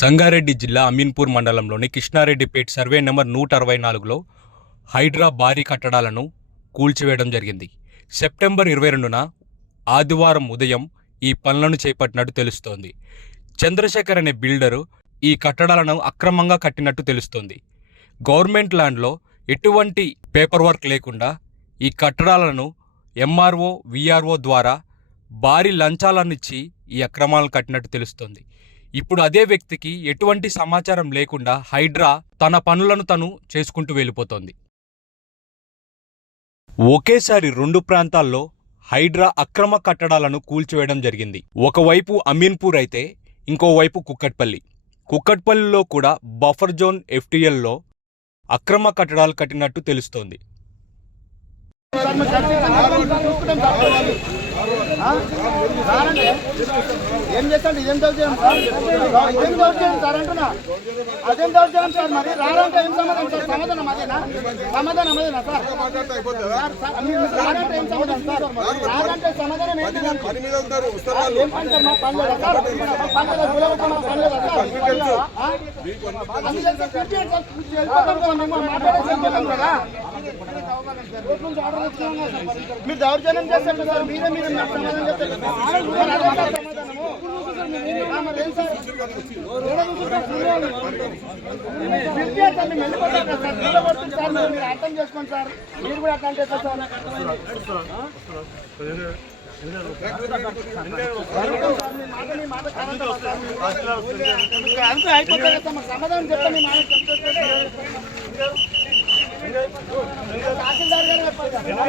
సంగారెడ్డి జిల్లా అమీన్పూర్ మండలంలోని కృష్ణారెడ్డిపేట్ survey number నూట అరవై నాలుగులో హైడ్రా భారీ కట్టడాలను కూల్చివేయడం జరిగింది. సెప్టెంబర్ ఇరవై రెండున ఆదివారం ఉదయం ఈ పనులను చేపట్టినట్టు తెలుస్తోంది. చంద్రశేఖర్ అనే బిల్డరు ఈ కట్టడాలను అక్రమంగా కట్టినట్టు తెలుస్తోంది. గవర్నమెంట్ ల్యాండ్లో ఎటువంటి పేపర్ వర్క్ లేకుండా ఈ కట్టడాలను ఎంఆర్ఓ విఆర్ఓ ద్వారా భారీ లంచాలనిచ్చి ఈ అక్రమాలను కట్టినట్టు తెలుస్తోంది. ఇప్పుడు అదే వ్యక్తికి ఎటువంటి సమాచారం లేకుండా హైడ్రా తన పనులను తను చేసుకుంటూ వెళ్ళిపోతోంది. ఒకేసారి రెండు ప్రాంతాల్లో హైడ్రా అక్రమ కట్టడాలను కూల్చివేయడం జరిగింది. ఒకవైపు అమీన్పూర్ అయితే ఇంకోవైపు కుక్కట్పల్లి. కుక్కట్పల్లిలో కూడా బఫర్ జోన్ ఎఫ్టీఎల్లో అక్రమ కట్టడాలు కట్టినట్టు తెలుస్తోంది. ఏం చేస్తాండి ఇదేం దౌర్జన్యం సార్ ఇదేం దౌర్జన్యం సార్ అంటున్నా అదేం దౌర్జన్యం సార్ మరి రారంటే ఏం సమాధానం సార్ సమాధానం అదేనా సమాధానం అదేనా సార్ రారంటే ఏం సమాధానం సార్ రారంటే సమాధానం ఏంటి ఏం పని సార్ మాకు పని సార్ మాకు పని లేదా గులగొట్ట మాకు సార్ ఆ? సార్. వెళ్ళిపోతాం మాట్లాడేసి కదా మీరు దౌర్జన్యం చేస్తారు సార్ మీరే మీరు సమాధానం చెప్తారు సార్ సార్? పడుతుంది సార్, మీరు మీరు అర్థం చేసుకోండి సార్ మీరు కూడా అట్లా అంటే సార్ అంతే అయిపోతుంది సమాధానం చెప్తాను మీ మాట